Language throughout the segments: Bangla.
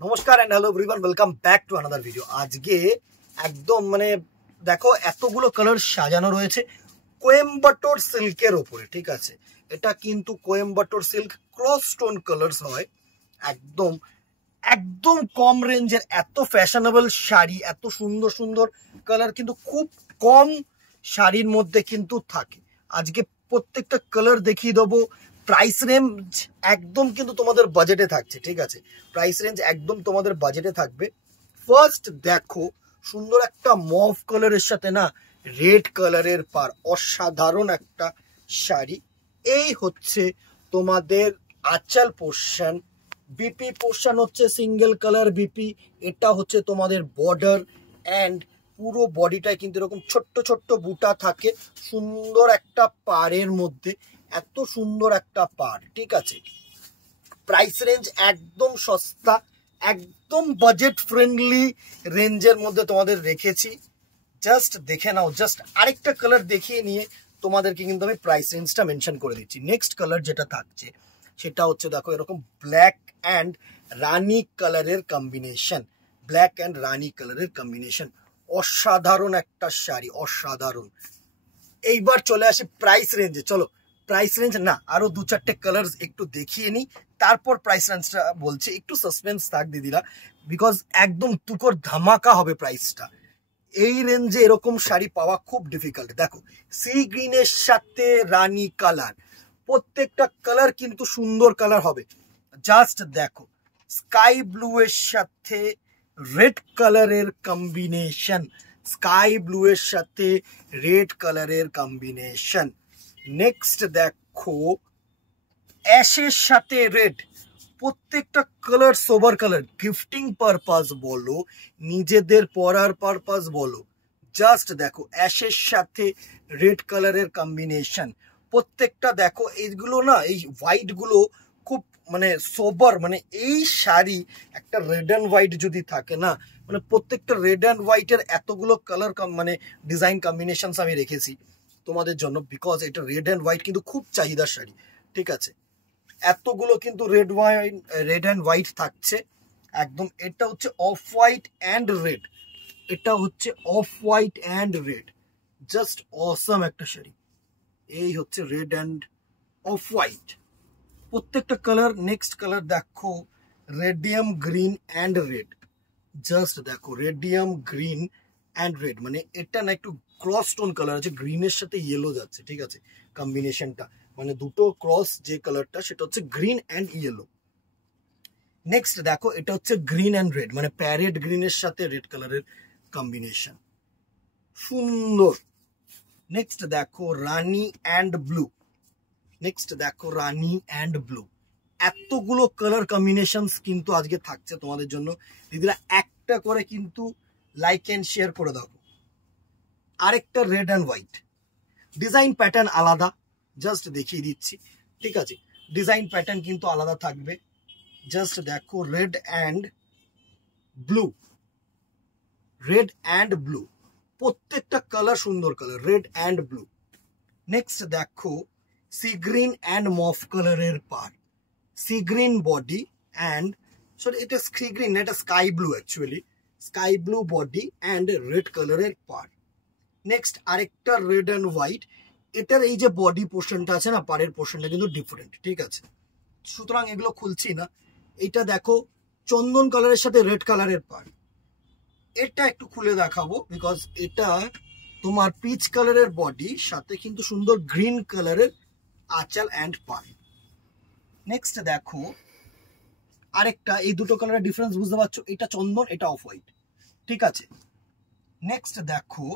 নমস্কার and hello everyone, welcome back to another video. আজকে একদম দেখো এতগুলো কালার সাজানো রয়েছে কোয়েম্বাটোর সিল্কের ওপরে। ঠিক আছে, এটা কিন্তু Coimbatore silk cross stone colours হয়। একদম একদম কম রেঞ্জের এত ফ্যাশনেবল শাড়ি, এত সুন্দর সুন্দর কালার কিন্তু খুব কম শাড়ির মধ্যে কিন্তু থাকে। আজকে প্রত্যেকটা কালার দেখিয়ে দেবো। প্রাইস রেঞ্জ একদম কিন্তু তোমাদের বাজেটে থাকছে। ঠিক আছে, প্রাইস রেঞ্জ একদম তোমাদের বাজেটে থাকবে। ফার্স্ট দেখো, সুন্দর একটা মভ কালারের সাথে না রেড কালারের পার, অসাধারণ একটা শাড়ি। এই হচ্ছে তোমাদের আঁচল পোর্শন। বিপি পোর্শন হচ্ছে সিঙ্গেল কালার বিপি। এটা হচ্ছে তোমাদের বর্ডার অ্যান্ড পুরো বডিটায় কিন্তু এরকম ছোট্ট ছোট্ট বুটা থাকে, সুন্দর একটা পাড়ের মধ্যে, এত সুন্দর একটা পাড়। ঠিক আছে, প্রাইস রেঞ্জ একদম সস্তা, একদম বাজেট ফ্রেন্ডলি রেঞ্জের মধ্যে তোমাদের রেখেছি। জাস্ট দেখে নাও। জাস্ট আরেকটা কালার দেখিয়ে নিয়ে তোমাদেরকে কিন্তু আমি প্রাইস রেঞ্জটা মেনশন করে দিচ্ছি। নেক্সট কালার যেটা থাকছে সেটা হচ্ছে দেখো এরকম ব্ল্যাক অ্যান্ড রানি কালারের কম্বিনেশন। ব্ল্যাক অ্যান্ড রানি কালারের কম্বিনেশন, অসাধারণ একটা শাড়ি, অসাধারণ। এইবার চলে আসি প্রাইস রেঞ্জে। চলো প্রাইস রেঞ্জ না, আরো দু চারটে কালার একটু দেখিয়ে নিই, তারপর প্রাইস রেঞ্জটা বলছি। একটু সাসপেন্স থাক দিদিরা, বিকজ একদম তুকর ধামাকা হবে প্রাইসটা। এই রেঞ্জে এরকম শাড়ি পাওয়া খুব ডিফিকাল্ট। দেখো, সি গ্রিনের সাথে রানী কালার, প্রত্যেকটা কালার কিন্তু সুন্দর কালার হবে। জাস্ট দেখো, স্কাই ব্লু এর সাথে রেড কালারের কম্বিনেশন, স্কাই ব্লু এর সাথে রেড কালারের কম্বিনেশন। নেক্সট দেখো, অ্যাশের সাথে রেড, প্রত্যেকটা colour sober colour, gifting purpose বলো, নিজেদের পরার পারপাস বলো। জাস্ট দেখো, অ্যাশের সাথে রেড কালারের কম্বিনেশন। প্রত্যেকটা দেখো, এইগুলো না, এই হোয়াইট গুলো খুব সোবার, এই শাড়ি একটা রেড অ্যান্ড হোয়াইট যদি থাকে না, প্রত্যেকটা রেড অ্যান্ড হোয়াইটের এতগুলো কালার ডিজাইন কম্বিনেশন আমি রেখেছি তোমাদের জন্য, বিকজ এটা রেড অ্যান্ড হোয়াইট কিন্তু খুব চাহিদার শাড়ি। ঠিক আছে, এতগুলো কিন্তু রেড অ্যান্ড হোয়াইট থাকছে একদম। এটা হচ্ছে অফ হোয়াইট অ্যান্ড রেড, এটা হচ্ছে off white and red, just awesome একটা শাড়ি। এই হচ্ছে রেড অ্যান্ড অফ হোয়াইট প্রত্যেকটা কালার। নেক্সট কালার দেখো, radium green and red. Just দেখো, রেডিয়াম গ্রিন অ্যান্ড রেড, এটা না একটু ক্রস টোন কালার আছে, গ্রিনের সাথে ইয়েলো যাচ্ছে। ঠিক আছে, কম্বিনেশনটা দুটো ক্রস যে কালারটা, সেটা হচ্ছে গ্রিন অ্যান্ড ইয়েলো। নেক্সট দেখো, এটা হচ্ছে গ্রিন অ্যান্ড রেড, প্যারেট গ্রিনের সাথে রেড কালারের কম্বিনেশন, সুন্দর। নেক্সট দেখো, রানি অ্যান্ড ব্লু। নেক্সট দেখো, রানি অ্যান্ড ব্লু। এতগুলো কালার কম্বিনেশন কিন্তু আজকে থাকছে তোমাদের জন্য। দিদিরা একটা করে কিন্তু লাইক অ্যান্ড শেয়ার করে দাও। আরেকটা red and white, design pattern আলাদা, জাস্ট দেখিয়ে দিচ্ছি। ঠিক আছে, ডিজাইন প্যাটার্ন কিন্তু আলাদা থাকবে। জাস্ট দেখো, red and blue, red and blue, প্রত্যেকটা কালার সুন্দর colour, red and blue. Next দেখো, সি গ্রিন অ্যান্ড মফ কালারের পার, sea green body and sorry, এটা সি গ্রিন, এটা sky blue, actually sky blue body and red কালারের পার। নেক্সট আরেকটা রেড অ্যান্ড হোয়াইট, এটার এই যে বডি পোর্শনটা আছে না, পাড়ের পোর্শনটা কিন্তু ডিফারেন্ট। ঠিক আছে, সুতরাং এগুলো খুলছি না। এটা দেখো, চন্দন কালারের সাথে রেড কালারের পাড়, এটা একটু খুলে দেখাবো, বিকজ এটা তোমার পিচ কালারের বডি সাথে কিন্তু সুন্দর গ্রিন কালারের আঁচল অ্যান্ড পাড়। নেক্সট দেখো, আরেকটা, এই দুটো কালারের ডিফারেন্স বুঝতে পারছো, এটা চন্দন, এটা অফ হোয়াইট। ঠিক আছে, নেক্সট দেখো,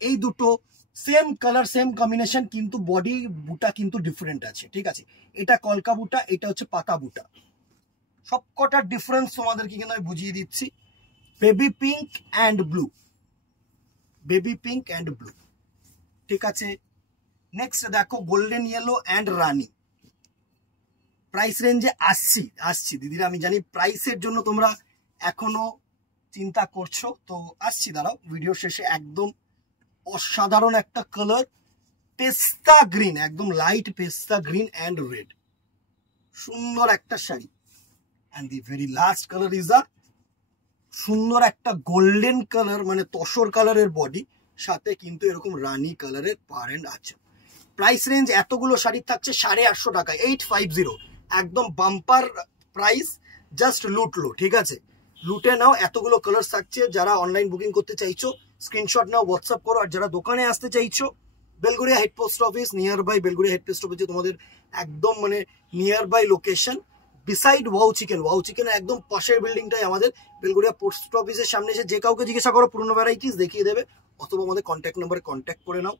এই দুটো সেম কালার সেম কম্বিনেশন, কিন্তু বডি বুটা কিন্তু ডিফারেন্ট আছে। ঠিক আছে, এটা কলকা বুটা, এটা হচ্ছে পাতা বুটা। সবকটার ডিফারেন্স তোমাদেরকে কিন্তু আমি বুঝিয়ে দিচ্ছি। Baby pink and blue, baby pink and blue. ঠিক আছে, নেক্সট দেখো, golden yellow and Rani. Price রেঞ্জে আসছি দিদিরা, আমি জানি প্রাইসের জন্য তোমরা এখনো চিন্তা করছো, তো আসছি, দাঁড়াও ভিডিও শেষে। একদম অসাধারণ একটা কালার, পেস্তা গ্রিন, একদম লাইট পেস্তা গ্রিন অ্যান্ড রেড, সুন্দর একটা sari. And the very last colour is a সুন্দর একটা গোল্ডেন কালার, মানে তসর কালারের বডি, সাথে কিন্তু এরকম রানি কালারের পার এন্ড আছে। প্রাইস রেঞ্জ এতগুলো শাড়ি থাকছে 850 টাকা, 850, একদম বাম্পার প্রাইস, জাস্ট লুটলো, ঠিক আছে, লুটে নাও। এতগুলো কালার থাকছে, যারা অনলাইন বুকিং করতে চাইছো স্ক্রিনশট নাও, হোয়াটসঅ্যাপ করো। আর যারা দোকানে আসতে চাইছো, Belgharia head post office, nearby Belgharia head post অফিসে তোমাদের একদম মানে nearby location, beside wow chicken. Wow চিকেনের একদম পাশের বিল্ডিংটাই আমাদের। বেলগুড়িয়া পোস্ট অফিসের সামনে এসে যে কাউকে জিজ্ঞাসা করো পুরনো ভ্যারাইটিস দেখিয়ে দেবে, অথবা আমাদের কন্ট্যাক্ট নাম্বারে কন্ট্যাক্ট করে নাও।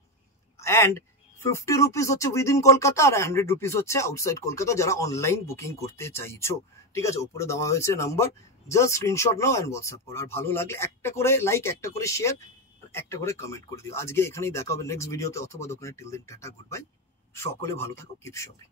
অ্যান্ড 50 রুপিস হচ্ছে উইদিন কলকাতা, আর 100 রুপিস হচ্ছে আউটসাইড কলকাতা, যারা অনলাইন বুকিং করতে চাইছো, ঠিক আছে। উপরে দেওয়া হয়েছে number, just screenshot now and WhatsApp করো। আর ভালো লাগলে একটা করে লাইক, একটা করে শেয়ার, একটা করে কমেন্ট করে দিও। আজকে এখানেই দেখা হবে নেক্সট ভিডিওতে অথবা দোকানে। Till then tata, good bye, সকলে ভালো থাকো, কিপ শপিং।